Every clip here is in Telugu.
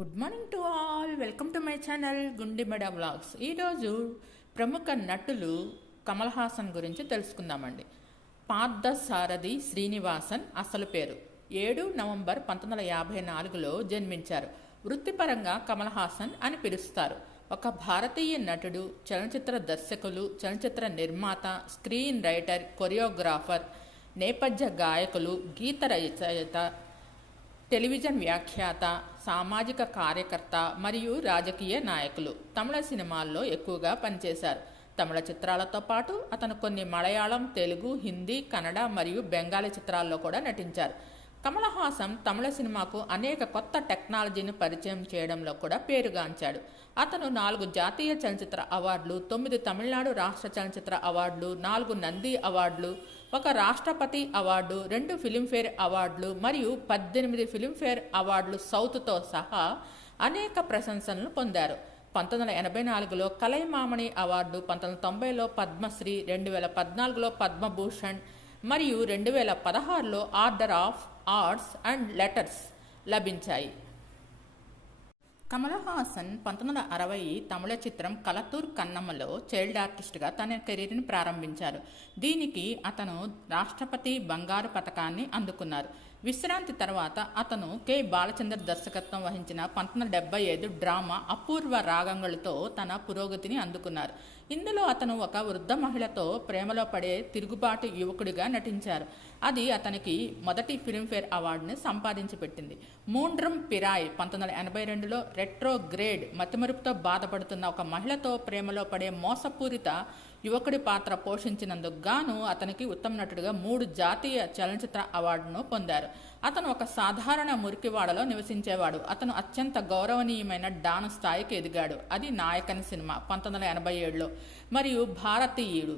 Good morning to all. Welcome to my channel Gundimeda vlogs. ఈరోజు ప్రముఖ నటులు కమల్ హాసన్ గురించి తెలుసుకుందామండి. పార్థసారథి శ్రీనివాసన్ అసలు పేరు. 7 నవంబర్ 1954లో జన్మించారు. వృత్తిపరంగా కమల్ హాసన్ అని పిలుస్తారు. ఒక భారతీయ నటుడు, చలనచిత్ర దర్శకులు, చలనచిత్ర నిర్మాత, స్క్రీన్ రైటర్, కొరియోగ్రాఫర్, నేపథ్య గాయకులు, గీత రచయిత, టెలివిజన్ వ్యాఖ్యాత, సామాజిక కార్యకర్త మరియు రాజకీయ నాయకులు. తమిళ సినిమాల్లో ఎక్కువగా పనిచేశారు. తమిళ చిత్రాలతో పాటు అతను కొన్ని మలయాళం, తెలుగు, హిందీ, కన్నడ మరియు బెంగాలీ చిత్రాల్లో కూడా నటించారు. కమల్ హాసన్ తమిళ సినిమాకు అనేక కొత్త టెక్నాలజీని పరిచయం చేయడంలో కూడా పేరుగాంచాడు. అతను 4 జాతీయ చలనచిత్ర అవార్డులు, 9 తమిళనాడు రాష్ట్ర చలనచిత్ర అవార్డులు, 4 నంది అవార్డులు, 1 రాష్ట్రపతి అవార్డు, 2 ఫిలింఫేర్ అవార్డులు మరియు 18 ఫిలింఫేర్ అవార్డులు సౌత్తో సహా అనేక ప్రశంసలను పొందారు. 1984లో కలైమామణి అవార్డు, 1990లో పద్మశ్రీ, 2014లో పద్మభూషణ్ మరియు 2016లో order of arts and letters లభించాయి. కమల్ హాసన్ 1960 తమిళ చిత్రం కలతూర్ కన్నమ్మలో చైల్డ్ ఆర్టిస్ట్గా తన కెరీర్ని ప్రారంభించారు. దీనికి అతను రాష్ట్రపతి బంగారు పతకాన్ని అందుకున్నారు. విశ్రాంతి తర్వాత అతను కె బాలచంద్ర దర్శకత్వం వహించిన 1975 డ్రామా అపూర్వ రాగంగళతో తన పురోగతిని అందుకున్నారు. ఇందులో అతను ఒక వృద్ధ మహిళతో ప్రేమలో పడే తిరుగుబాటు యువకుడిగా నటించారు. అది అతనికి మొదటి ఫిల్మ్ఫేర్ అవార్డుని సంపాదించి పెట్టింది. మూండ్రం పిరాయ్ 1982లో రెట్రోగ్రేడ్ మతిమరుపుతో బాధపడుతున్న ఒక మహిళతో ప్రేమలో పడే మోసపూరిత యువకుడి పాత్ర పోషించినందుకు గాను అతనికి ఉత్తమ నటుడిగా 3 జాతీయ చలనచిత్ర అవార్డును పొందారు. అతను ఒక సాధారణ మురికివాడలో నివసించేవాడు. అతను అత్యంత గౌరవనీయమైన డాన్ స్థాయికి ఎదిగాడు. అది నాయకని సినిమా 1987లో మరియు భారతీయుడు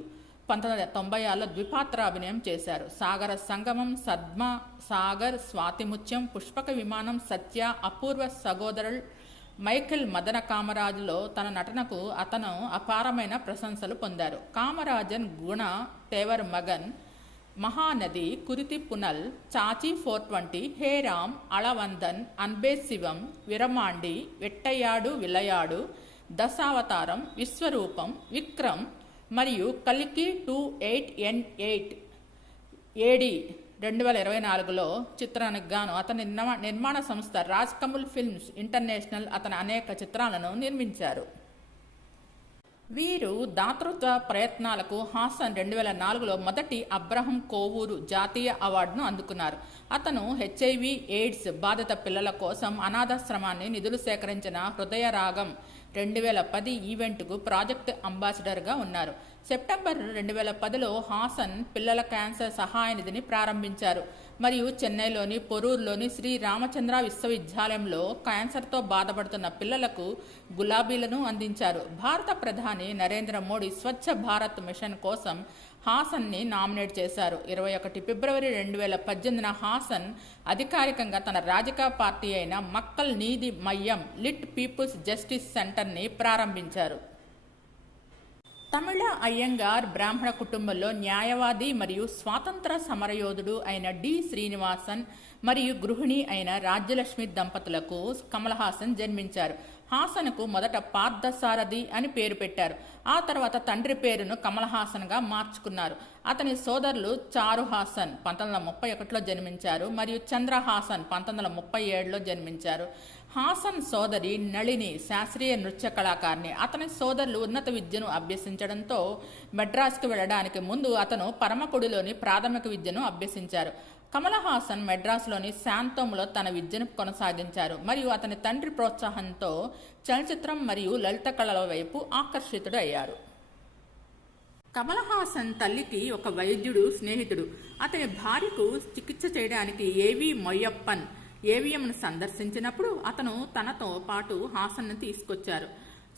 1996లో ద్విపాత్రాభినయం చేశారు. సాగర సంగమం, సద్మ సాగర్, స్వాతిముత్యం, పుష్పక విమానం, సత్య, అపూర్వ సహోదరుల్, మైఖేల్ మదన కామరాజులో తన నటనకు అతను అపారమైన ప్రశంసలు పొందారు. కామరాజన్, గుణ, తేవర్ మగన్, మహానది, కురితి పునల్, చాచి 420, హేరామ్, అళవందన్, అన్బే శివం, విరమాండి, వెట్టయాడు విలయాడు, దశావతారం, విశ్వరూపం, విక్రమ్ మరియు కలికి 28N8 AD 2024లో చిత్రానికి గాను అతని నిర్మాణ సంస్థ రాజ్ కమల్ ఫిల్మ్స్ ఇంటర్నేషనల్ అతని అనేక చిత్రాలను నిర్మించారు. వీరు దాతృత్వ ప్రయత్నాలకు హాసన్ 2004లో మొదటి అబ్రహం కోవూరు జాతీయ అవార్డును అందుకున్నారు. అతను HIV ఎయిడ్స్ బాధిత పిల్లల కోసం అనాథాశ్రమాన్ని నిధులు సేకరించిన హృదయ రాగం 2010 ఈవెంట్కు ప్రాజెక్ట్ అంబాసిడర్గా ఉన్నారు. సెప్టెంబర్ 2010లో హాసన్ పిల్లల క్యాన్సర్ సహాయ నిధిని ప్రారంభించారు మరియు చెన్నైలోని పొరూరులోని శ్రీ రామచంద్ర విశ్వవిద్యాలయంలో క్యాన్సర్తో బాధపడుతున్న పిల్లలకు గులాబీలను అందించారు. భారత ప్రధాని నరేంద్ర మోడీ స్వచ్ఛ భారత్ మిషన్ కోసం హాసన్ని నామినేట్ చేశారు. 21 ఫిబ్రవరి 2018 హాసన్ అధికారికంగా తన రాజకీయ పార్టీ అయిన మక్కల్ నీతి మయ్యం లిట్ పీపుల్స్ జస్టిస్ సెంటర్ని ప్రారంభించారు. తమిళ అయ్యంగార్ బ్రాహ్మణ కుటుంబంలో న్యాయవాది మరియు స్వాతంత్ర సమరయోధుడు అయిన డి శ్రీనివాసన్ మరియు గృహిణి అయిన రాజ్యలక్ష్మి దంపతులకు కమల్ హాసన్ జన్మించారు. హాసన్కు మొదట పార్థసారథి అని పేరు పెట్టారు. ఆ తర్వాత తండ్రి పేరును కమల్ హాసన్గా మార్చుకున్నారు. అతని సోదరులు చారు హాసన్ 1931లో జన్మించారు మరియు చంద్ర హాసన్ 1937లో జన్మించారు. హాసన్ సోదరి నళిని శాస్త్రీయ నృత్య కళాకారిణి. అతని సోదరులు ఉన్నత విద్యను అభ్యసించడంతో మెడ్రాస్కు వెళ్లడానికి ముందు అతను పరమకుడిలోని ప్రాథమిక విద్యను అభ్యసించారు. కమల్ హాసన్ మెడ్రాస్లోని శాంతోమ్లో తన విద్యను కొనసాగించారు మరియు అతని తండ్రి ప్రోత్సాహంతో చలనచిత్రం మరియు లలిత కళల వైపు ఆకర్షితుడు అయ్యారు. కమల్ హాసన్ తల్లికి ఒక వైద్యుడు స్నేహితుడు. అతని భార్యకు చికిత్స చేయడానికి ఏవి మొయ్యప్పన్ ఏవిఎంను సందర్శించినప్పుడు అతను తనతో పాటు హాసన్ను తీసుకొచ్చారు.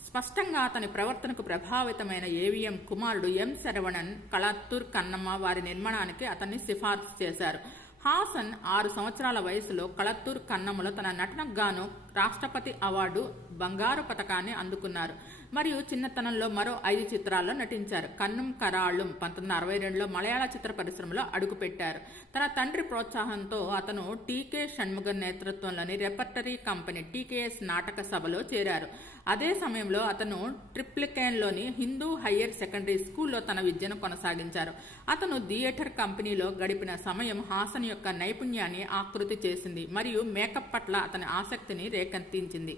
స్పష్టంగా అతని ప్రవర్తనకు ప్రభావితమైన ఏవిఎం కుమారుడు ఎం శరవణన్ కలత్తూర్ కన్నమ్మ వారి నిర్మాణానికి అతన్ని సిఫార్సు చేశారు. హాసన్ 6 సంవత్సరాల వయసులో కలత్తూర్ కన్నమ్మలో తన నటనకు గాను రాష్ట్రపతి అవార్డు బంగారు పతకాన్ని అందుకున్నారు. మరియు చిన్నతనంలో మరో 5 చిత్రాల్లో నటించారు. కన్నుం కరాళం 1962లో మలయాళ చిత్ర పరిశ్రమలో అడుగుపెట్టారు. తన తండ్రి ప్రోత్సాహంతో అతను టీకే షణ్ముగన్ నేతృత్వంలోని రెపర్టరీ కంపెనీ టీకేఎస్ నాటక సభలో చేరారు. అదే సమయంలో అతను ట్రిప్లికేన్లోని హిందూ హయ్యర్ సెకండరీ స్కూల్లో తన విద్యను కొనసాగించారు. అతను థియేటర్ కంపెనీలో గడిపిన సమయం హాసన్ యొక్క నైపుణ్యాన్ని ఆకృతి చేసింది మరియు మేకప్ పట్ల అతని ఆసక్తిని రేకెత్తించింది.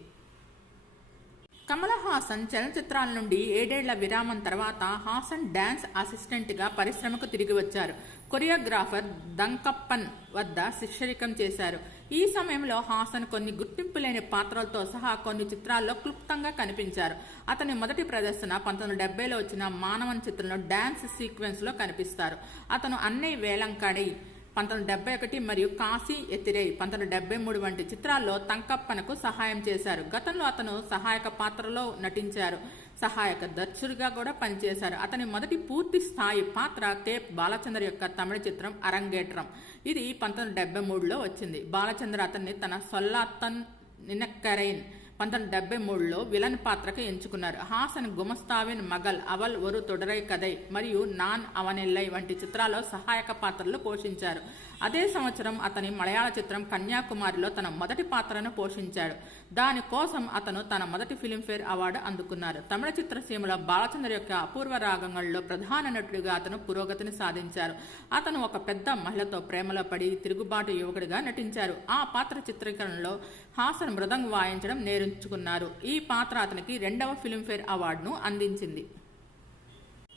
కమల్ హాసన్ చలనచిత్రాల నుండి 7 ఏళ్ల విరామం తర్వాత హాసన్ డాన్స్ అసిస్టెంట్గా పరిశ్రమకు తిరిగి వచ్చారు. కొరియోగ్రాఫర్ దంకప్పన్ వద్ద శిష్యరికం చేశారు. ఈ సమయంలో హాసన్ కొన్ని గుర్తింపు లేని పాత్రలతో సహా కొన్ని చిత్రాల్లో క్లుప్తంగా కనిపించారు. అతని మొదటి ప్రదర్శన 1970లో వచ్చిన మానవన్ చిత్రంలో డాన్స్ సీక్వెన్స్లో కనిపిస్తారు. అతను అన్నై వేలంకడి 1971 మరియు కాశీ ఎతిరై 1973 వంటి చిత్రాల్లో తంకప్పనకు సహాయం చేశారు. గతంలో అతను సహాయక పాత్రలో నటించారు. సహాయక దర్శకుడిగా కూడా పనిచేశారు. అతని మొదటి పూర్తి స్థాయి పాత్ర కె బాలచంద్ర యొక్క తమిళ చిత్రం అరంగేట్రం. ఇది 1973లో వచ్చింది. బాలచంద్ర అతన్ని తన సొల్లాత్తన్ నినక్కరైన్ 1973లో విలన్ పాత్రకు ఎంచుకున్నారు. హాసన్ గుమస్తావిన్ మగల్, అవల్ ఒరు తొడరై కథై మరియు నాన్ అవనెల్లై వంటి చిత్రాల్లో సహాయక పాత్రలు పోషించారు. అదే సంవత్సరం అతని మలయాళ చిత్రం కన్యాకుమారిలో తన మొదటి పాత్రను పోషించాడు. దానికోసం అతను తన మొదటి ఫిలింఫేర్ అవార్డు అందుకున్నారు. తమిళ చిత్రసీమలో బాలచంద్ర యొక్క అపూర్వ రాగంలో ప్రధాన నటుడిగా అతను పురోగతిని సాధించారు. అతను ఒక పెద్ద మహిళతో ప్రేమలో పడి తిరుగుబాటు యువకుడిగా నటించారు. ఆ పాత్ర చిత్రీకరణలో హాసన్ మృదంగం వాయించడం నేర్చుకున్నారు. ఈ పాత్ర అతనికి 2వ ఫిలింఫేర్ అవార్డును అందించింది.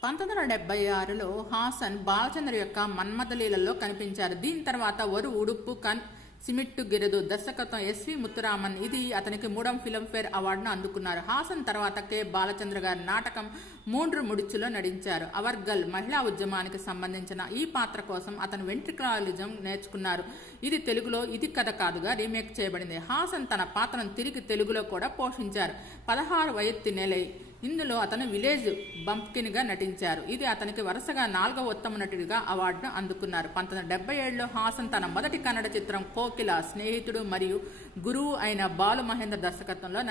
1976లో హాసన్ బాలచంద్ర యొక్క మన్మథలీలలో కనిపించారు. దీని తర్వాత ఒరు ఉడుపు కన్ సిమిట్టు గిరదు దర్శకత్వం ఎస్వి ముత్తురామన్, ఇది అతనికి 3వ ఫిలింఫేర్ అవార్డును అందుకున్నారు. హాసన్ తర్వాత కె బాలచంద్ర గారి నాటకం 3 ముడిచులో నటించారు. అవర్గల్ మహిళా ఉద్యమానికి సంబంధించిన ఈ పాత్ర కోసం అతను వెంట్రికలిజం నేర్చుకున్నారు. ఇది తెలుగులో ఇది కథ కాదుగా రీమేక్ చేయబడింది. హాసన్ తన పాత్రను తిరిగి తెలుగులో కూడా పోషించారు. 16 వయత్తి నెలై ఇందులో అతను విలేజ్ బంప్కిన్గా నటించారు. ఇది అతనికి వరుసగా 4వ ఉత్తమ నటుడిగా అవార్డును అందుకున్నారు. 1977లో హాసన్ తన మొదటి కన్నడ చిత్రం కోకిల, స్నేహితుడు మరియు గురువు అయిన బాలు మహేంద్ర దర్శకత్వంలో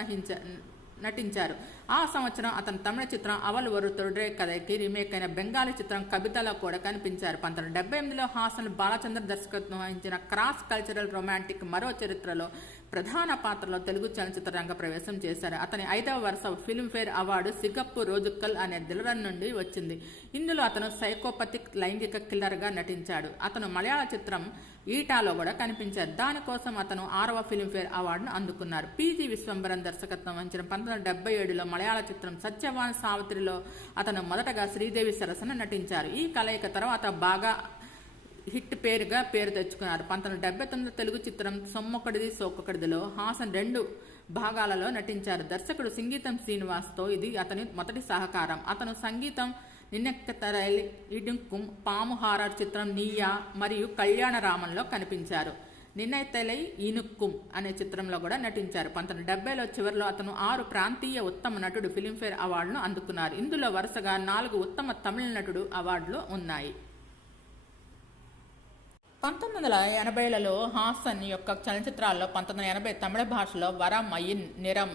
నటించారు. ఆ సంవత్సరం అతను తమిళ చిత్రం అవల్ ఒరు తొడరై కథకి రీమేక్ అయిన బెంగాలీ చిత్రం కవితలో కూడా కనిపించారు. 1978లో హాసన్ బాలచంద్ర దర్శకత్వం వహించిన క్రాస్ కల్చరల్ రొమాంటిక్ మరో చరిత్రలో ప్రధాన పాత్రలో తెలుగు చలనచిత్ర రంగ ప్రవేశం చేశారు. అతని 5వ వరుస ఫిల్మ్ఫేర్ అవార్డు సిగప్పు రోజుక్కల్ అనే దిలరన్ నుండి వచ్చింది. ఇందులో అతను సైకోపతిక్ లైంగిక కిల్లర్గా నటించాడు. అతను మలయాళ చిత్రం ఈటాలో కూడా కనిపించారు. దానికోసం అతను 6వ ఫిల్మ్ఫేర్ అవార్డును అందుకున్నారు. పిజి విశ్వంబరన్ దర్శకత్వం వహించిన 1977లో మలయాళ చిత్రం సత్యవాన్ సావిత్రిలో అతను మొదటగా శ్రీదేవి సరసన నటించారు. ఈ కలయిక తర్వాత బాగా హిట్ పేరు తెచ్చుకున్నారు. 1979 తెలుగు చిత్రం సొమ్మొకడిది సోకొకడిదిలో హాసన్ 2 భాగాలలో నటించారు. దర్శకుడు సంగీతం శ్రీనివాస్తో ఇది అతని మొదటి సహకారం. అతను సంగీతం నిన్నెక్కతరైలి ఇడుంకుం, పాము హారర్ చిత్రం నీయా మరియు కళ్యాణరామంలో కనిపించారు. నిన్నైతలై ఈనుక్కుం అనే చిత్రంలో కూడా నటించారు. 1970లో చివరిలో అతను 6 ప్రాంతీయ ఉత్తమ నటుడు ఫిలింఫేర్ అవార్డును అందుకున్నారు. ఇందులో వరుసగా 4 ఉత్తమ తమిళ నటుడు అవార్డులు ఉన్నాయి. 1980లలో హాసన్ యొక్క చలనచిత్రాల్లో 1980 తమిళ భాషలో వరం అయిన్ నిరం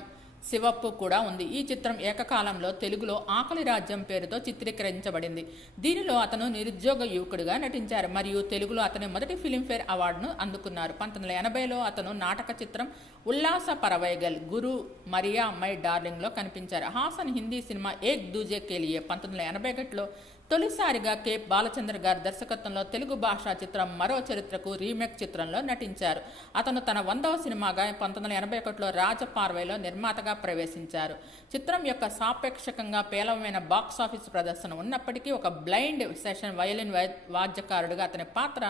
శివప్పు కూడా ఉంది. ఈ చిత్రం ఏకకాలంలో తెలుగులో ఆకలి రాజ్యం పేరుతో చిత్రీకరించబడింది. దీనిలో అతను నిరుద్యోగ యువకుడిగా నటించారు మరియు తెలుగులో అతని మొదటి ఫిలింఫేర్ అవార్డును అందుకున్నారు. 1980లో అతను నాటక చిత్రం ఉల్లాస పరవైగల్, గురు, మరియా మై డార్లింగ్లో కనిపించారు. హాసన్ హిందీ సినిమా ఏక్ దూజే కే లియే 1981లో తొలిసారిగా కె బాలచంద్ర గారి దర్శకత్వంలో తెలుగు భాషా చిత్రం మరో చరిత్రకు రీమేక్ చిత్రంలో నటించారు. అతను తన 100వ సినిమాగా 1981లో రాజపార్వైలో నిర్మాతగా ప్రవేశించారు. చిత్రం యొక్క సాపేక్షకంగా పేలవమైన బాక్సాఫీస్ ప్రదర్శన ఉన్నప్పటికీ ఒక బ్లైండ్ సెషన్ వయలిన్ వాద్యకారుడిగా అతని పాత్ర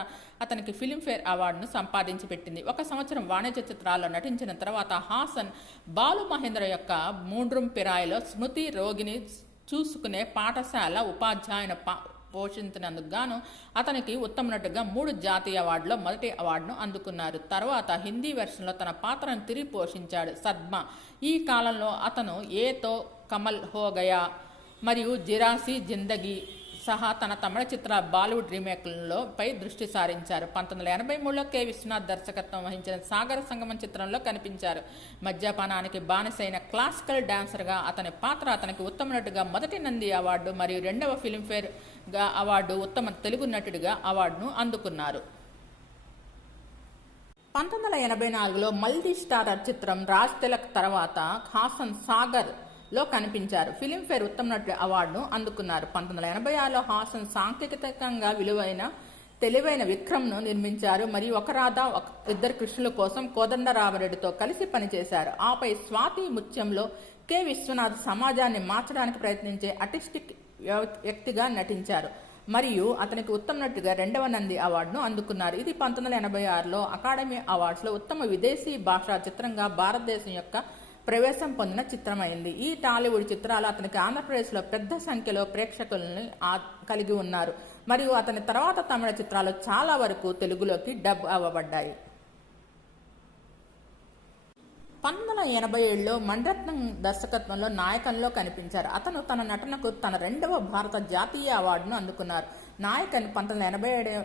అతనికి ఫిలింఫేర్ అవార్డును సంపాదించి పెట్టింది. 1 సంవత్సరం వాణిజ్య చిత్రాల్లో నటించిన తర్వాత హాసన్ బాలు మహేంద్ర యొక్క మూండ్రం పిరాయిలో స్మృతి రోగిని చూసుకునే పాఠశాల ఉపాధ్యాయుని పోషించినందుకు గాను అతనికి ఉత్తమ నటుగా 3 జాతీయ అవార్డులో మొదటి అవార్డును అందుకున్నారు. తర్వాత హిందీ వెర్షన్లో తన పాత్రను తిరిగి పోషించాడు సద్మా. ఈ కాలంలో అతను ఏతో కమల్ హో గయా మరియు జిరాసీ జిందగీ, సహా తన తమిళ చిత్ర బాలీవుడ్ రీమేక్లలో పై దృష్టి సారించారు. 1983లో కె. విశ్వనాథ్ దర్శకత్వం వహించిన సాగర సంగమం చిత్రంలో కనిపించారు. మద్యపానానికి బానిసైన క్లాసికల్ డాన్సర్గా అతని పాత్ర అతనికి ఉత్తమ నటుగా మొదటి నంది అవార్డు మరియు 2వ ఫిల్మ్ఫేర్ అవార్డు, ఉత్తమ తెలుగు నటుడిగా అవార్డును అందుకున్నారు. 1984లో మల్టీ స్టారర్ చిత్రం రాజ్ తిలక్ తర్వాత హాసన్ సాగర్ లో కనిపించారు. ఫిలింఫేర్ ఉత్తమ నటుడి అవార్డును అందుకున్నారు. 1986లో హాసన్ సాంకేతికంగా తెలివైన విక్రమ్ను నిర్మించారు మరియు ఒక రాధ ఇద్దరు కృష్ణుల కోసం కోదండరామరెడ్డితో కలిసి పనిచేశారు. ఆపై స్వాతి ముత్యంలో కె. విశ్వనాథ్ సమాజాన్ని మార్చడానికి ప్రయత్నించే ఆర్టిస్టిక్ వ్యక్తిగా నటించారు మరియు అతనికి ఉత్తమ నటుడిగా 2వ నంది అవార్డును అందుకున్నారు. ఇది 1986లో అకాడమీ అవార్డ్స్లో ఉత్తమ విదేశీ భాషా చిత్రంగా భారతదేశం యొక్క ప్రవేశం పొందిన చిత్రమైంది. ఈ టాలీవుడ్ చిత్రాలు అతనికి ఆంధ్రప్రదేశ్లో పెద్ద సంఖ్యలో ప్రేక్షకులను కలిగి ఉన్నారు మరియు అతని తర్వాత తమిళ చిత్రాలు చాలా వరకు తెలుగులోకి డబ్ అవ్వబడ్డాయి. 1987లో మణిరత్నం దర్శకత్వంలో నాయకన్లో కనిపించారు. అతను తన నటనకు తన 2వ భారత జాతీయ అవార్డును అందుకున్నారు. నాయకన్ 1987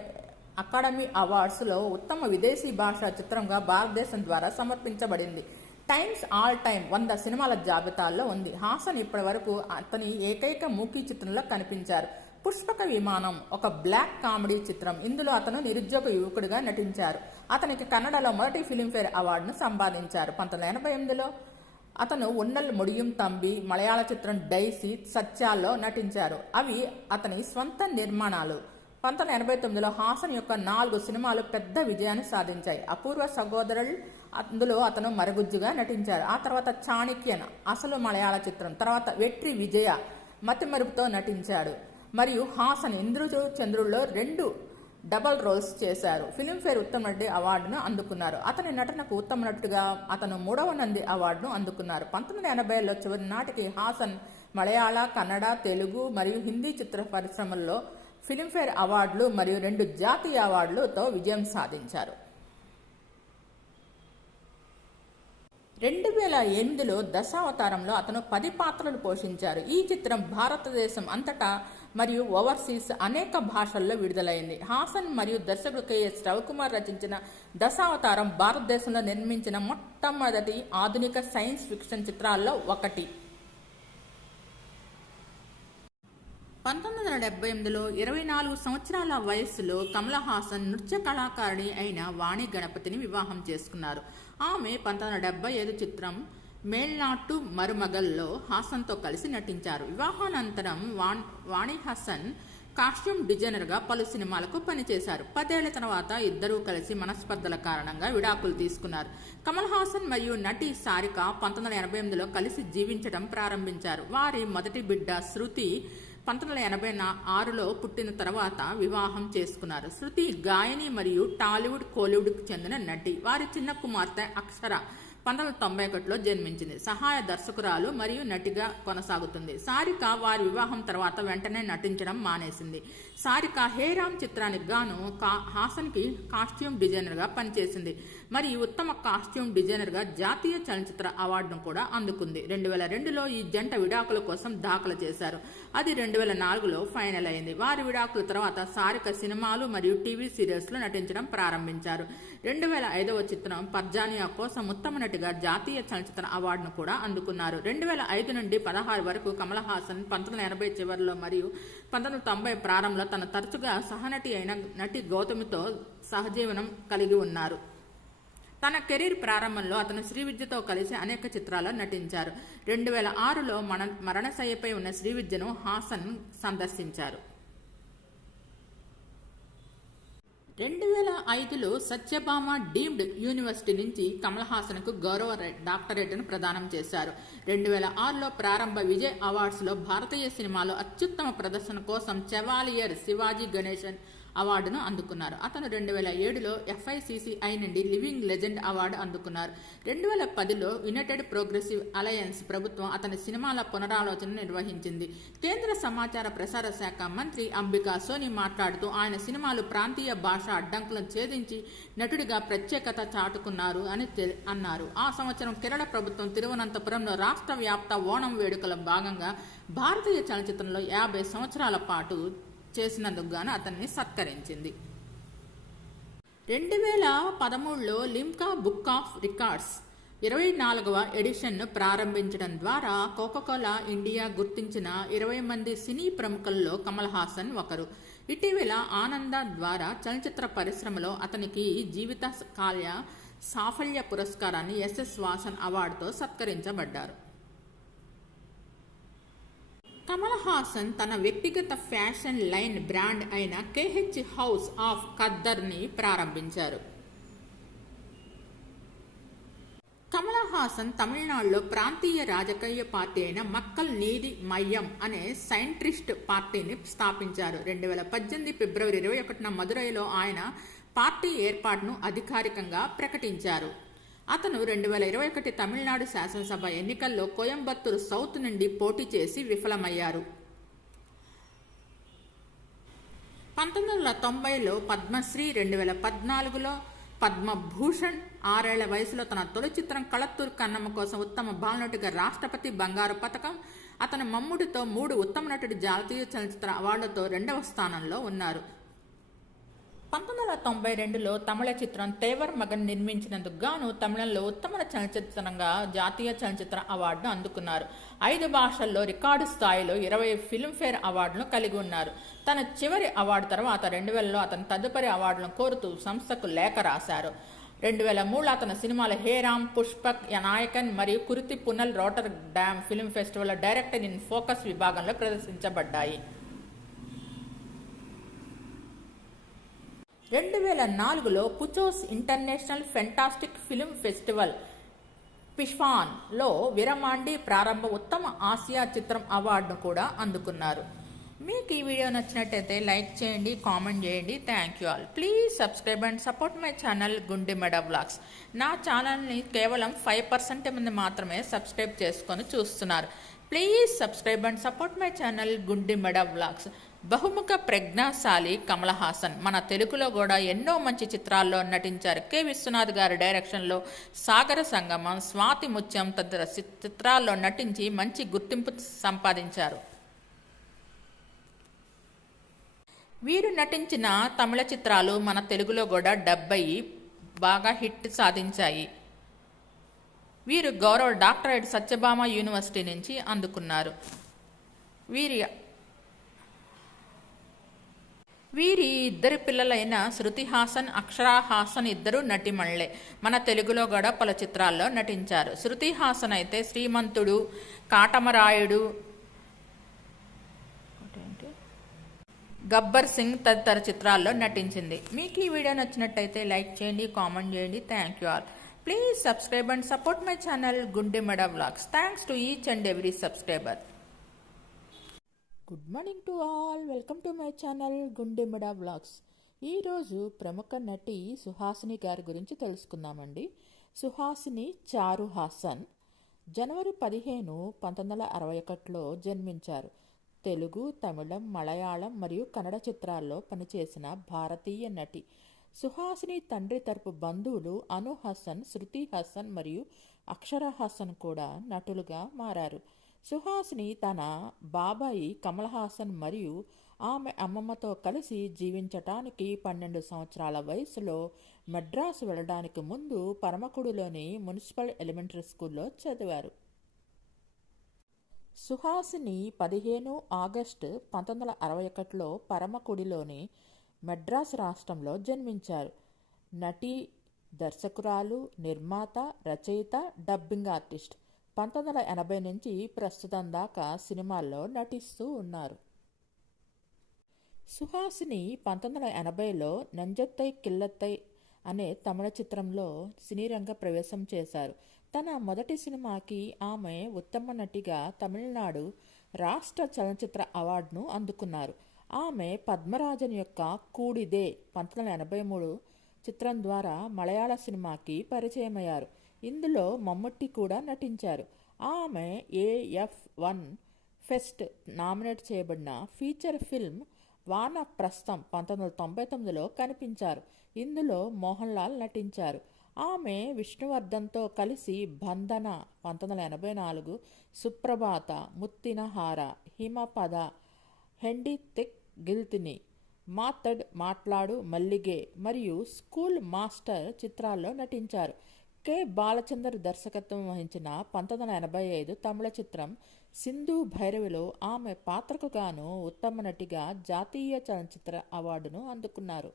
అకాడమీ అవార్డ్స్లో ఉత్తమ విదేశీ భాషా చిత్రంగా భారతదేశం ద్వారా సమర్పించబడింది. టైమ్స్ ఆల్ టైమ్ 100 సినిమాల జాబితాల్లో ఉంది. హాసన్ ఇప్పటి వరకు అతని ఏకైక మూకీ చిత్రంలో కనిపించారు. పుష్పక విమానం ఒక బ్లాక్ కామెడీ చిత్రం. ఇందులో అతను నిరుద్యోగ యువకుడిగా నటించారు. అతనికి కన్నడలో మొదటి ఫిలింఫేర్ అవార్డును సంపాదించారు. 1988లో అతను ఉన్నల్ ముడియం తంబి మలయాళ చిత్రం డైసీ సత్యాల్లో నటించారు. అవి అతని స్వంత నిర్మాణాలు. 1989లో హాసన్ యొక్క 4 సినిమాలు పెద్ద విజయాన్ని సాధించాయి. అపూర్వ సహోదరులు అందులో అతను మరుగుజ్జుగా నటించారు. ఆ తర్వాత చాణక్యన్ అసలు మలయాళ చిత్రం, తర్వాత వెట్రి విజయ మతిమరుపుతో నటించాడు మరియు హాసన్ ఇంద్రుజు చంద్రుల్లో 2 డబల్ రోల్స్ చేశారు. ఫిలింఫేర్ ఉత్తమ నటుడి అవార్డును అందుకున్నారు. అతని నటనకు ఉత్తమ నటుడిగా అతను 3వ నంది అవార్డును అందుకున్నారు. 1980లో చివరి నాటికి హాసన్ మలయాళ, కన్నడ, తెలుగు మరియు హిందీ చిత్ర పరిశ్రమల్లో ఫిలింఫేర్ అవార్డులు మరియు 2 జాతీయ అవార్డులతో విజయం సాధించారు. 2008లో దశావతారంలో అతను 10 పాత్రలు పోషించారు. ఈ చిత్రం భారతదేశం అంతటా మరియు ఓవర్సీస్ అనేక భాషల్లో విడుదలైంది. హాసన్ మరియు దర్శకుడు కెఎస్ రవికుమార్ రచించిన దశావతారం భారతదేశంలో నిర్మించిన మొట్టమొదటి ఆధునిక సైన్స్ ఫిక్షన్ చిత్రాల్లో ఒకటి. 1978లో 24 సంవత్సరాల వయస్సులో కమల్ హాసన్ నృత్య కళాకారిణి అయిన వాణి గణపతిని వివాహం చేసుకున్నారు. ఆమె 1975 చిత్రం మేల్నాటు మరుమగల్లో హాసన్తో కలిసి నటించారు. వివాహానంతరం వాణి హాసన్ కాస్ట్యూమ్ డిజైనర్గా పలు సినిమాలకు పనిచేశారు. 10 ఏళ్ల తర్వాత ఇద్దరూ కలిసి మనస్పర్ధల కారణంగా విడాకులు తీసుకున్నారు. కమల్ హాసన్ మరియు నటి సారిక 1988లో కలిసి జీవించడం ప్రారంభించారు. వారి మొదటి బిడ్డ శృతి 1986లో పుట్టిన తర్వాత వివాహం చేసుకున్నారు. శృతి గాయని మరియు టాలీవుడ్, కోలీవుడ్కు చెందిన నటి. వారి చిన్న కుమార్తె అక్షర 1991లో జన్మించింది. సహాయ దర్శకురాలు మరియు నటిగా కొనసాగుతుంది. సారిక వారి వివాహం తర్వాత వెంటనే నటించడం మానేసింది. సారిక హేరామ్ చిత్రానికి గాను హాసన్కి కాస్ట్యూమ్ డిజైనర్గా పనిచేసింది మరియు ఉత్తమ కాస్ట్యూమ్ డిజైనర్గా జాతీయ చలనచిత్ర అవార్డును కూడా అందుకుంది. 2002లో ఈ జంట విడాకుల కోసం దాఖలు చేశారు. అది 2004లో ఫైనల్ అయింది. వారి విడాకుల తర్వాత సారిక సినిమాలు మరియు టీవీ సీరియల్స్లో నటించడం ప్రారంభించారు. 2005వ చిత్రం పర్జానియా కోసం ఉత్తమ నటిగా జాతీయ చలనచిత్ర అవార్డును కూడా అందుకున్నారు. 2005 నుండి 2016 వరకు కమల్ హాసన్ 1980 చివరిలో మరియు 1990 ప్రారంభంలో తన తరచుగా సహనటి అయిన నటి గౌతమితో సహజీవనం కలిగి ఉన్నారు. తన కెరీర్ ప్రారంభంలో అతను శ్రీవిద్యతో కలిసి అనేక చిత్రాల్లో నటించారు. 2006లో మరణశయ్యపై ఉన్న శ్రీవిద్యను హాసన్ సందర్శించారు. 2005లో సత్యభామ డీమ్డ్ యూనివర్సిటీ నుంచి కమల్ హాసన్కు గౌరవ డాక్టరేట్ను ప్రదానం చేశారు. 2006లో ప్రారంభ విజయ్ అవార్డ్స్లో భారతీయ సినిమాలో అత్యుత్తమ ప్రదర్శన కోసం చెవాలియర్ శివాజీ గణేశన్ అవార్డును అందుకున్నారు. అతను 2007లో FICCI నుండి లివింగ్ లెజెండ్ అవార్డు అందుకున్నారు. 2010లో యునైటెడ్ ప్రోగ్రెసివ్ అలయన్స్ ప్రభుత్వం అతని సినిమాల పునరాలోచన నిర్వహించింది. కేంద్ర సమాచార ప్రసార శాఖ మంత్రి అంబికా సోని మాట్లాడుతూ ఆయన సినిమాలు ప్రాంతీయ భాషా అడ్డంకులను ఛేదించి నటుడిగా ప్రత్యేకత చాటుకున్నారు అని అన్నారు. ఆ సంవత్సరం కేరళ ప్రభుత్వం తిరువనంతపురంలో రాష్ట్ర వ్యాప్త ఓణం వేడుకల భాగంగా భారతీయ చలనచిత్రంలో 50 సంవత్సరాల పాటు చేసినందుకు గాను అతన్ని సత్కరించింది. 2013లో లిమ్కా బుక్ ఆఫ్ రికార్డ్స్ 24వ ఎడిషన్ను ప్రారంభించడం ద్వారా కోకాకోలా ఇండియా గుర్తించిన 20 మంది సినీ ప్రముఖుల్లో కమల్ హాసన్ ఒకరు. ఇటీవల ఆనంద ద్వారా చలనచిత్ర పరిశ్రమలో అతనికి జీవిత కాల సాఫల్య పురస్కారాన్ని ఎస్ఎస్ వాసన్ అవార్డుతో సత్కరించబడ్డారు. కమల్ హాసన్ తన వ్యక్తిగత ఫ్యాషన్ లైన్ బ్రాండ్ అయిన కేహెచ్ హౌస్ ఆఫ్ ఖద్దర్ని ప్రారంభించారు. కమల్ హాసన్ తమిళనాడులో ప్రాంతీయ రాజకీయ పార్టీ అయిన మక్కల్ నీది మయ్యం అనే సైంట్రిస్ట్ పార్టీని స్థాపించారు. 2018 ఫిబ్రవరి 21న మదురైలో ఆయన పార్టీ ఏర్పాటును అధికారికంగా ప్రకటించారు. అతను 2021 తమిళనాడు శాసనసభ ఎన్నికల్లో కోయంబత్తూరు సౌత్ నుండి పోటీ చేసి విఫలమయ్యారు. 1990లో పద్మశ్రీ, 2014లో పద్మభూషణ్, 6 ఏళ్ల వయసులో తన తొలి చిత్రం కళత్తూరు కన్నమ్మ కోసం ఉత్తమ బాలనటుడిగా రాష్ట్రపతి బంగారు పతకం, అతను మమ్ముటితో 3 ఉత్తమ నటుడి జాతీయ చలనచిత్ర అవార్డులతో 2వ స్థానంలో ఉన్నారు. 1992లో తమిళ చిత్రం తేవర్ మగన్ నిర్మించినందుకు గాను తమిళంలో ఉత్తమ చలనచిత్రంగా జాతీయ చలనచిత్ర అవార్డును అందుకున్నారు. 5 భాషల్లో రికార్డు స్థాయిలో 20 ఫిల్మ్ఫేర్ అవార్డులను కలిగి ఉన్నారు. తన చివరి అవార్డు తర్వాత 2000లో అతను తదుపరి అవార్డులను కోరుతూ సంస్థకు లేఖ రాశారు. 2003లో అతని సినిమాలు హే రామ్, పుష్పక్, నాయకన్ మరియు Kuruthi Punal Rotterdam film ఫెస్టివల్లో డైరెక్టర్ ఇన్ ఫోకస్ విభాగంలో ప్రదర్శించబడ్డాయి. 2004లో పుచోస్ ఇంటర్నేషనల్ ఫెంటాస్టిక్ ఫిల్మ్ ఫెస్టివల్ పిష్వాన్లో విరమాండి ప్రారంభ ఉత్తమ ఆసియా చిత్రం అవార్డును కూడా అందుకున్నారు. మీకు ఈ వీడియో నచ్చినట్టయితే లైక్ చేయండి, కామెంట్ చేయండి. Thank you all. Please subscribe and support my channel Gundimeda vlogs. నా ఛానల్ని కేవలం 5% మంది మాత్రమే సబ్స్క్రైబ్ చేసుకొని చూస్తున్నారు. Please subscribe and support my channel Gundimeda vlogs. బహుముఖ ప్రజ్ఞాశాలి కమల్ హాసన్ మన తెలుగులో కూడా ఎన్నో మంచి చిత్రాల్లో నటించారు. కె విశ్వనాథ్ గారి డైరెక్షన్లో సాగర సంగమం, స్వాతి ముత్యం తదితర చిత్రాల్లో నటించి మంచి గుర్తింపు సంపాదించారు. వీరు నటించిన తమిళ చిత్రాలు మన తెలుగులో కూడా 70 బాగా హిట్ సాధించాయి. వీరు గౌరవ డాక్టరేట్ సత్యభామ యూనివర్సిటీ నుంచి అందుకున్నారు. వీరి ఇద్దరు పిల్లలైన శృతి హాసన్, అక్షరా హాసన్ ఇద్దరు నటిమణులే. మన తెలుగులో కూడా పలు చిత్రాల్లో నటించారు. శృతి హాసన్ అయితే శ్రీమంతుడు, కాటమరాయుడు, గబ్బర్ సింగ్ తదితర చిత్రాల్లో నటించింది. మీకు ఈ వీడియో నచ్చినట్టయితే లైక్ చేయండి, కామెంట్ చేయండి. Thank you all. Please subscribe and support my channel Gundimeda vlogs. Thanks to each and every subscriber. Good morning to all. Welcome to my channel Gundimeda vlogs. ఈరోజు ప్రముఖ నటి సుహాసిని గారి గురించి తెలుసుకుందామండి. సుహాసిని చారు హాసన్ జనవరి 15, 1961లో జన్మించారు. తెలుగు, తమిళం, మలయాళం మరియు కన్నడ చిత్రాల్లో పనిచేసిన భారతీయ నటి. సుహాసిని తండ్రి తరపు బంధువులు అను హాసన్, శృతి హాసన్ మరియు అక్షర హాసన్ కూడా నటులుగా మారారు. సుహాసిని తన బాబాయి కమల్ హాసన్ మరియు ఆమె అమ్మమ్మతో కలిసి జీవించటానికి 12 సంవత్సరాల వయసులో మద్రాసు వెళ్ళడానికి ముందు పరమకుడిలోని మున్సిపల్ ఎలిమెంటరీ స్కూల్లో చదివారు. సుహాసిని 15 ఆగస్టు 1961లో పరమకుడిలోని మద్రాసు రాష్ట్రంలో జన్మించారు. నటి, దర్శకురాలు, నిర్మాత, రచయిత, డబ్బింగ్ ఆర్టిస్ట్. 1980 నుంచి ప్రస్తుతం దాకా సినిమాల్లో నటిస్తూ ఉన్నారు. సుహాసిని 1980లో నంజత్తై కిల్లత్తై అనే తమిళ చిత్రంలో సినీరంగ ప్రవేశం చేశారు. తన మొదటి సినిమాకి ఆమె ఉత్తమ నటిగా తమిళనాడు రాష్ట్ర చలనచిత్ర అవార్డును అందుకున్నారు. ఆమె పద్మరాజన్ యొక్క కూడిదే 1983 చిత్రం ద్వారా మలయాళ సినిమాకి పరిచయమయ్యారు. ఇందులో మమ్ముట్టి కూడా నటించారు. ఆమె AF1 ఫెస్ట్ నామినేట్ చేయబడిన ఫీచర్ ఫిల్మ్ వానప్రస్థం 1999లో కనిపించారు. ఇందులో మోహన్ లాల్ నటించారు. ఆమె విష్ణువర్ధన్తో కలిసి బంధన 1984, సుప్రభాత, ముత్తినహార, హిమపద, హెండి థిక్ గిల్తిని, మాతడ్, మాట్లాడు మల్లిగే మరియు స్కూల్ మాస్టర్ చిత్రాల్లో నటించారు. కె. బాలచందర్ దర్శకత్వం వహించిన 1985 తమిళ చిత్రం సింధు భైరవిలో ఆమె పాత్రకు గాను ఉత్తమ నటిగా జాతీయ చలనచిత్ర అవార్డును అందుకున్నారు.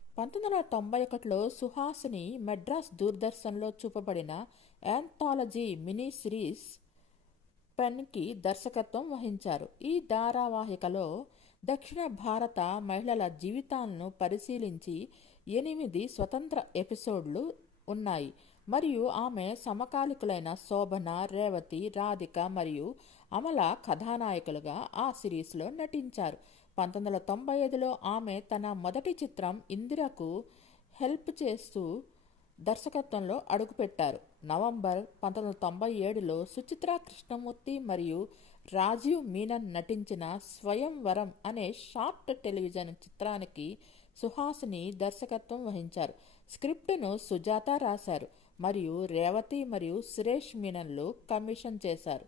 1991లో సుహాసిని మెడ్రాస్ దూరదర్శన్లో చూపబడిన యాంథాలజీ మినీ సిరీస్ పెన్కి దర్శకత్వం వహించారు. ఈ ధారావాహికలో దక్షిణ భారత మహిళల జీవితాలను పరిశీలించి 8 స్వతంత్ర ఎపిసోడ్లు ఉన్నాయి మరియు ఆమె సమకాలికులైన శోభన, రేవతి, రాధిక మరియు అమల కథానాయకులుగా ఆ సిరీస్లో నటించారు. 1995లో ఆమె తన మొదటి చిత్రం ఇందిరకు హెల్ప్ చేస్తూ దర్శకత్వంలో అడుగుపెట్టారు. నవంబర్ 1997లో సుచిత్ర కృష్ణమూర్తి మరియు రాజీవ్ మీనన్ నటించిన స్వయంవరం అనే షార్ట్ టెలివిజన్ చిత్రానికి సుహాసిని దర్శకత్వం వహించారు. స్క్రిప్టును సుజాత రాశారు మరియు రేవతి మరియు సురేష్ మీనన్లు కమిషన్ చేశారు.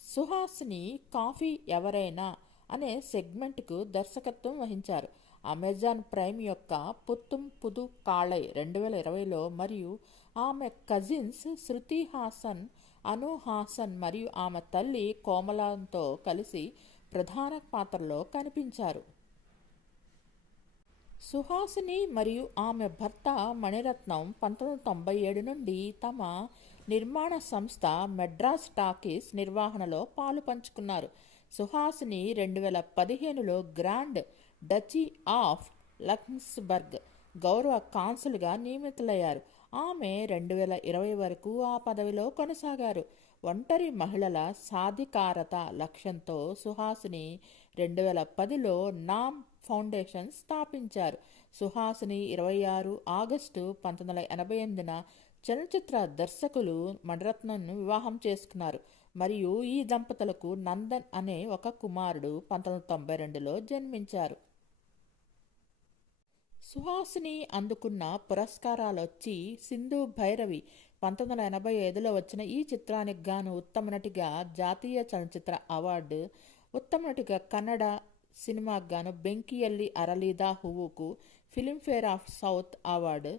సుహాసిని కాఫీ ఎవరైనా అనే సెగ్మెంట్కు దర్శకత్వం వహించారు. అమెజాన్ ప్రైమ్ యొక్క పుత్తుం పుదు కాళై 2020లో మరియు ఆమె కజిన్స్ శృతి హాసన్, అను హాసన్ మరియు ఆమె తల్లి కోమలంతో కలిసి ప్రధాన పాత్రలో కనిపించారు. సుహాసిని మరియు ఆమె భర్త మణిరత్నం 1997 నుండి తమ నిర్మాణ సంస్థ మెడ్రాస్ టాకీస్ నిర్వహణలో పాలు పంచుకున్నారు. సుహాసిని 2015లో గ్రాండ్ డచీ ఆఫ్ లక్సెంబర్గ్ గౌరవ కాన్సుల్గా నియమితులయ్యారు. ఆమె 2020 వరకు ఆ పదవిలో కొనసాగారు. ఒంటరి మహిళల సాధికారత లక్ష్యంతో సుహాసిని 2010లో నామ్ ఫౌండేషన్ స్థాపించారు. సుహాసిని 26 ఆగస్టు 1988న చలనచిత్ర దర్శకులు మణిరత్నంను వివాహం చేసుకున్నారు మరియు ఈ దంపతులకు నందన్ అనే ఒక కుమారుడు 1992లో జన్మించారు. సుహాసిని అందుకున్న పురస్కారాలొచ్చి సింధు భైరవి 1985లో వచ్చిన ఈ చిత్రానికి గాను ఉత్తమ నటిగా జాతీయ చలనచిత్ర అవార్డు, ఉత్తమ నటిగా కన్నడ సినిమాకు గాను బెంకియల్లి అరలీదా హువుకు ఫిలింఫేర్ ఆఫ్ సౌత్ అవార్డు,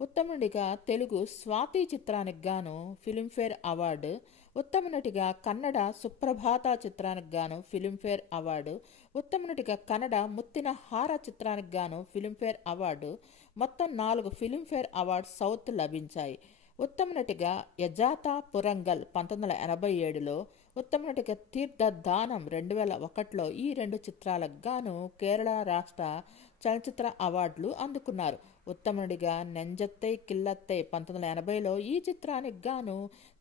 ఉత్తమ నటిగా తెలుగు స్వాతి చిత్రానికి గాను ఫిలింఫేర్ అవార్డు, ఉత్తమ నటిగా కన్నడ సుప్రభాత చిత్రానికి గాను ఫిలింఫేర్ అవార్డు, ఉత్తమ నటిగా కన్నడ ముత్తిన హార చిత్రానికి గాను ఫిలింఫేర్ అవార్డు, మొత్తం 4 ఫిలింఫేర్ అవార్డ్స్ సౌత్ లభించాయి. ఉత్తమ నటిగా యజాత పురంగల్ 1987లో, ఉత్తమ నటిగా తీర్థదానం 2001లో ఈ 2 చిత్రాలకు గాను కేరళ రాష్ట్ర చలనచిత్ర అవార్డులు అందుకున్నారు. ఉత్తమ నటిగా నెంజత్తై కిల్లత్తై 1980లో ఈ చిత్రానికి గాను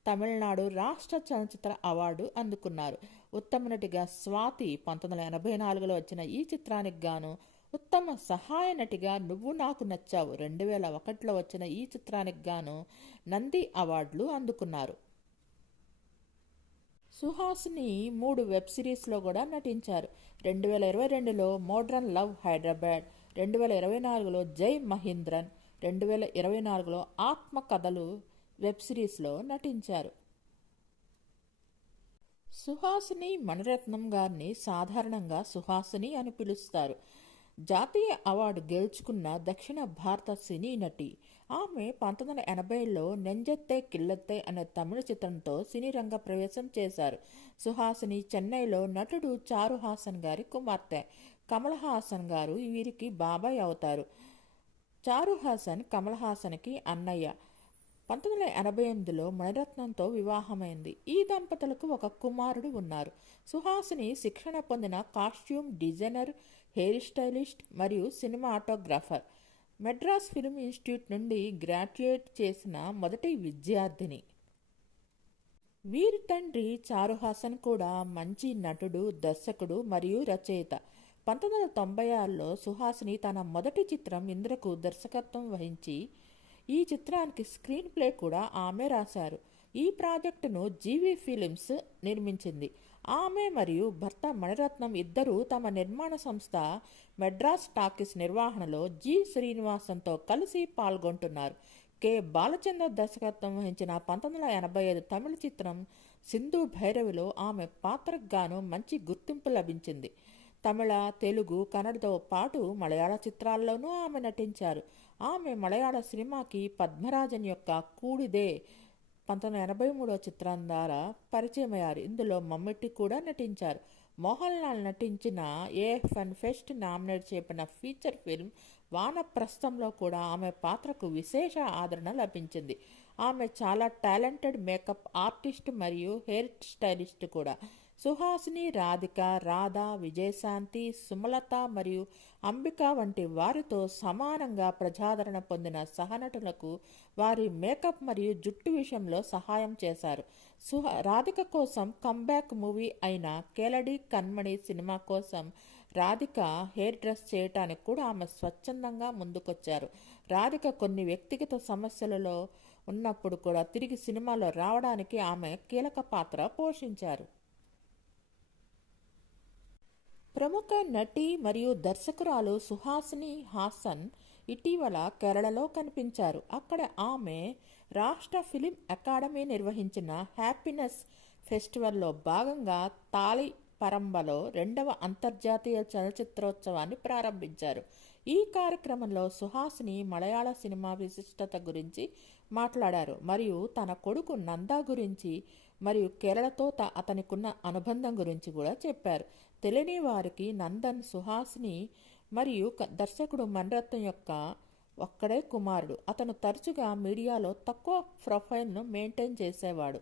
తమిళనాడు రాష్ట్ర చలనచిత్ర అవార్డు అందుకున్నారు. ఉత్తమ నటిగా స్వాతి 1984లో వచ్చిన ఈ చిత్రానికి గాను, ఉత్తమ సహాయ నటిగా నువ్వు నాకు నచ్చావు 2001లో వచ్చిన ఈ చిత్రానికి గాను నంది అవార్డులు అందుకున్నారు. సుహాసిని 3 వెబ్ సిరీస్లో కూడా నటించారు. 2022లో మోడ్రన్ లవ్ హైదరాబాద్, 2024లో జై మహీంద్రన్, 2024లో ఆత్మ కథలు వెబ్ సిరీస్లో నటించారు. సుహాసిని మణిరత్నం గారిని సాధారణంగా సుహాసిని అని పిలుస్తారు. జాతీయ అవార్డు గెలుచుకున్న దక్షిణ భారత సినీ నటి. ఆమె 1980లో నెంజత్తై కిల్లత్తై అనే తమిళ చిత్రంతో సినీ రంగ ప్రవేశం చేశారు. సుహాసిని చెన్నైలో నటుడు చారు హాసన్ గారి కుమార్తె. కమల్ హాసన్ గారు వీరికి బాబాయ్ అవుతారు. చారు హాసన్ కమల్ హాసన్కి అన్నయ్య. 1988లో మణిరత్నంతో వివాహమైంది. ఈ దంపతులకు ఒక కుమారుడు ఉన్నారు. సుహాసిని శిక్షణ పొందిన కాస్ట్యూమ్ డిజైనర్, హెయిర్ స్టైలిస్ట్ మరియు సినిమాటోగ్రాఫర్. మెడ్రాస్ ఫిల్మ్ ఇన్స్టిట్యూట్ నుండి గ్రాడ్యుయేట్ చేసిన మొదటి విద్యార్థిని. వీరి తండ్రి చారు హాసన్ కూడా మంచి నటుడు, దర్శకుడు మరియు రచయిత. 1996లో సుహాసిని తన మొదటి చిత్రం ఇంద్రకు దర్శకత్వం వహించి ఈ చిత్రానికి స్క్రీన్ ప్లే కూడా ఆమె రాశారు. ఈ ప్రాజెక్టును జీవీ ఫిలిమ్స్ నిర్మించింది. ఆమె మరియు భర్త మణిరత్నం ఇద్దరూ తమ నిర్మాణ సంస్థ మెడ్రాస్ టాకీస్ నిర్వహణలో జి. శ్రీనివాసన్తో కలిసి పాల్గొంటున్నారు. కె. బాలచందర్ దర్శకత్వం వహించిన 1985 తమిళ చిత్రం సింధు భైరవిలో ఆమె పాత్రకు గాను మంచి గుర్తింపు లభించింది. తమిళ, తెలుగు, కన్నడతో పాటు మలయాళ చిత్రాల్లోనూ ఆమె నటించారు. ఆమె మలయాళ సినిమాకి పద్మరాజన్ యొక్క కూడిదే 1983 చిత్రం ద్వారా పరిచయమయ్యారు. ఇందులో మమ్మిట్టి కూడా నటించారు. మోహన్ లాల్ నటించిన ఏఎఫ్ఎన్ ఫెస్ట్ నామినేట్ చేయబడిన ఫీచర్ ఫిల్మ్ వానప్రస్థంలో కూడా ఆమె పాత్రకు విశేష ఆదరణ లభించింది. ఆమె చాలా టాలెంటెడ్ మేకప్ ఆర్టిస్ట్ మరియు హెయిర్ స్టైలిస్ట్ కూడా. సుహాసిని, రాధిక, రాధా, విజయశాంతి, సుమలత మరియు అంబిక వంటి వారితో సమానంగా ప్రజాదరణ పొందిన సహనటులకు వారి మేకప్ మరియు జుట్టు విషయంలో సహాయం చేశారు. రాధిక కోసం కంబ్యాక్ మూవీ అయిన కేలడి కన్మణి సినిమా కోసం రాధిక హెయిర్ డ్రెస్ చేయటానికి కూడా ఆమె స్వచ్ఛందంగా ముందుకొచ్చారు. రాధిక కొన్ని వ్యక్తిగత సమస్యలలో ఉన్నప్పుడు కూడా తిరిగి సినిమాలో రావడానికి ఆమె కీలక పాత్ర పోషించారు. ప్రముఖ నటి మరియు దర్శకురాలు సుహాసిని హాసన్ ఇటీవల కేరళలో కనిపించారు. అక్కడ ఆమె రాష్ట్ర ఫిలిం అకాడమీ నిర్వహించిన హ్యాపీనెస్ ఫెస్టివల్లో భాగంగా తాళి పరంబలో 2వ అంతర్జాతీయ చలచిత్రోత్సవాన్ని ప్రారంభించారు. ఈ కార్యక్రమంలో సుహాసిని మలయాళ సినిమా విశిష్టత గురించి మాట్లాడారు మరియు తన కొడుకు నందా గురించి మరియు కేరళతో అతనికున్న అనుబంధం గురించి కూడా చెప్పారు. తెలియని వారికి నందన్ సుహాసిని మరియు దర్శకుడు మణిరత్నం యొక్క ఒక్కడే కుమారుడు. అతను తరచుగా మీడియాలో తక్కువ ప్రొఫైల్ను మెయింటైన్ చేసేవాడు.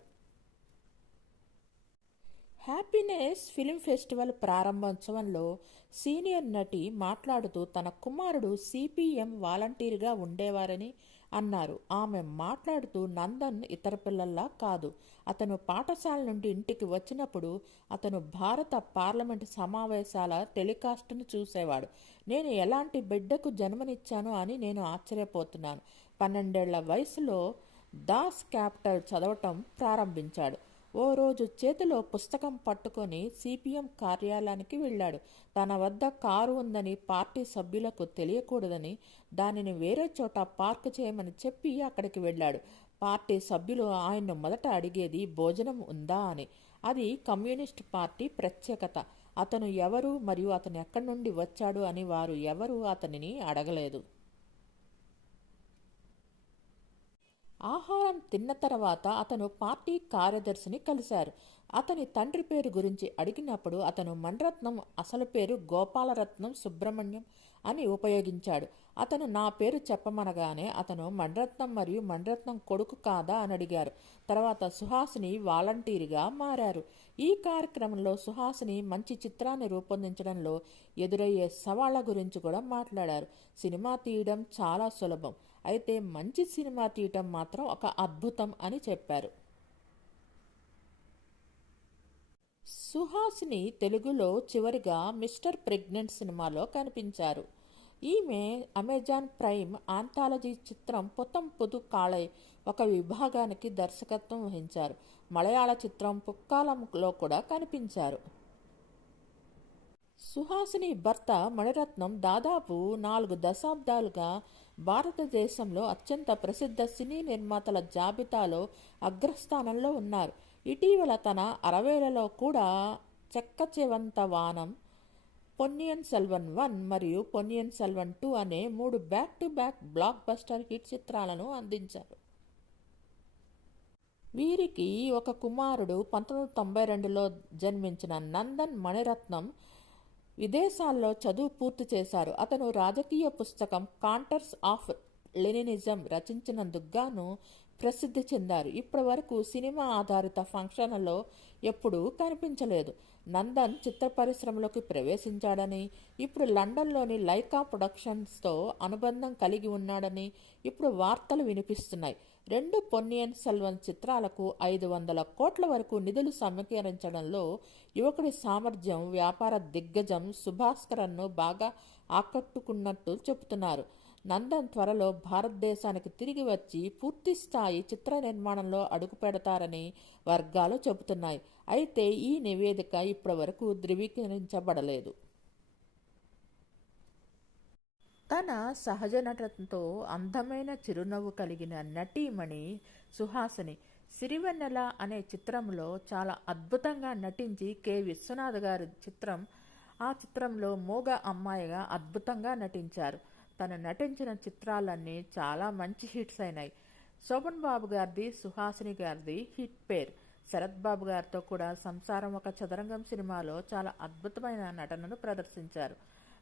హ్యాపీనెస్ ఫిలిం ఫెస్టివల్ ప్రారంభోత్సవంలో సీనియర్ నటి మాట్లాడుతూ తన కుమారుడు సిపిఎం వాలంటీర్గా ఉండేవారని అన్నారు. ఆమె మాట్లాడుతూ నందన్ ఇతర పిల్లల్లా కాదు. అతను పాఠశాల నుండి ఇంటికి వచ్చినప్పుడు అతను భారత పార్లమెంటు సమావేశాల టెలికాస్ట్ను చూసేవాడు. నేను ఎలాంటి బిడ్డకు జన్మనిచ్చాను అని నేను ఆశ్చర్యపోతున్నాను. 12 ఏళ్ల వయసులో దాస్ క్యాపిటల్ చదవటం ప్రారంభించాడు. ఓ రోజు చేతిలో పుస్తకం పట్టుకొని సిపిఎం కార్యాలయానికి వెళ్ళాడు. తన వద్ద కారు ఉందని పార్టీ సభ్యులకు తెలియకూడదని దానిని వేరే చోట పార్క్ చేయమని చెప్పి అక్కడికి వెళ్ళాడు. పార్టీ సభ్యులు ఆయన్ను మొదట అడిగేది భోజనం ఉందా అని. అది కమ్యూనిస్ట్ పార్టీ ప్రత్యేకత. అతను ఎవరు మరియు అతను ఎక్కడి నుండి వచ్చాడు అని వారు ఎవరూ అతనిని అడగలేదు. ఆహారం తిన్న తర్వాత అతను పార్టీ కార్యదర్శిని కలిశారు. అతని తండ్రి పేరు గురించి అడిగినప్పుడు అతను మణిరత్నం అసలు పేరు గోపాలరత్నం సుబ్రహ్మణ్యం అని ఉపయోగించాడు. అతను నా పేరు చెప్పమనగానే అతను మణిరత్నం మరియు మణిరత్నం కొడుకు కాదా అని అడిగారు. తర్వాత సుహాసిని వాలంటీర్గా మారారు. ఈ కార్యక్రమంలో సుహాసిని మంచి చిత్రాన్ని రూపొందించడంలో ఎదురయ్యే సవాళ్ల గురించి కూడా మాట్లాడారు. సినిమా తీయడం చాలా సులభం, అయితే మంచి సినిమా తీయటం మాత్రం ఒక అద్భుతం అని చెప్పారు. సుహాసిని తెలుగులో చివరిగా మిస్టర్ ప్రెగ్నెంట్ సినిమాలో కనిపించారు. ఈమె అమెజాన్ ప్రైమ్ ఆంథాలజీ చిత్రం పుతం పుదు కాళై ఒక విభాగానికి దర్శకత్వం వహించారు. మలయాళ చిత్రం పుక్కాలంలో కూడా కనిపించారు. సుహాసిని భర్త మణిరత్నం దాదాపు 4 దశాబ్దాలుగా భారతదేశంలో అత్యంత ప్రసిద్ధ సినీ నిర్మాతల జాబితాలో అగ్రస్థానంలో ఉన్నారు. ఇటీవల తన 60లలో కూడా చెక్కచెవంత వానం, పొన్నియిన్ సెల్వన్ 1 మరియు పొన్నియిన్ సెల్వన్ 2 అనే 3 back to back block buster hit చిత్రాలను అందించారు. వీరికి ఒక కుమారుడు. 1992లో జన్మించిన నందన్ మణిరత్నం విదేశాల్లో చదువు పూర్తి చేశారు. అతను రాజకీయ పుస్తకం కాంటర్స్ ఆఫ్ లెనినిజం రచించినందుకు గాను ప్రసిద్ధి చెందారు. ఇప్పటి వరకు సినిమా ఆధారిత ఫంక్షన్లలో ఎప్పుడూ కనిపించలేదు. నందన్ చిత్ర పరిశ్రమలోకి ప్రవేశించాడని, ఇప్పుడు లండన్లోని లైకా ప్రొడక్షన్స్తో అనుబంధం కలిగి ఉన్నాడని ఇప్పుడు వార్తలు వినిపిస్తున్నాయి. 2 పొన్నియిన్ సెల్వన్ చిత్రాలకు 500 కోట్ల వరకు నిధులు సమీకరించడంలో యువకుడి సామర్థ్యం వ్యాపార దిగ్గజం సుభాస్కరన్ను బాగా ఆకట్టుకున్నట్టు చెబుతున్నారు. నందన్ త్వరలో భారతదేశానికి తిరిగి వచ్చి పూర్తిస్థాయి చిత్ర నిర్మాణంలో అడుగుపెడతారని వర్గాలు చెబుతున్నాయి. అయితే ఈ నివేదిక ఇప్పటివరకు ధృవీకరించబడలేదు. తన సహజ నటనతో అందమైన చిరునవ్వు కలిగిన నటీమణి సుహాసిని సిరివెన్నెల అనే చిత్రంలో చాలా అద్భుతంగా నటించి కె. విశ్వనాథ్ గారి చిత్రం ఆ చిత్రంలో మూగ అమ్మాయిగా అద్భుతంగా నటించారు. తను నటించిన చిత్రాలన్నీ చాలా మంచి హిట్స్ అయినాయి. శోభన్ బాబు గారిది, సుహాసిని గారిది హిట్ పేర్. శరత్ బాబు గారితో కూడా సంసారం ఒక చదరంగం సినిమాలో చాలా అద్భుతమైన నటనను ప్రదర్శించారు.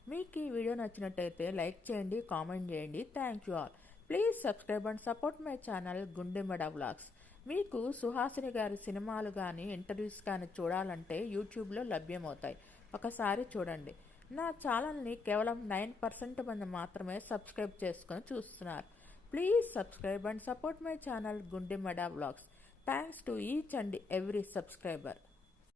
మీకు ఈ వీడియో నచ్చినట్టయితే లైక్ చేయండి, కామెంట్ చేయండి. Thank you all. Please subscribe and support my channel Gundemeda vlogs. మీకు సుహాసిని గారి సినిమాలు కానీ ఇంటర్వ్యూస్ కానీ చూడాలంటే యూట్యూబ్లో లభ్యమవుతాయి. ఒకసారి చూడండి. నా ఛానల్ని కేవలం 9% మంది మాత్రమే సబ్స్క్రైబ్ చేసుకొని చూస్తున్నారు. Please subscribe and support my channel Gundemeda vlogs. Thanks to each and every subscriber.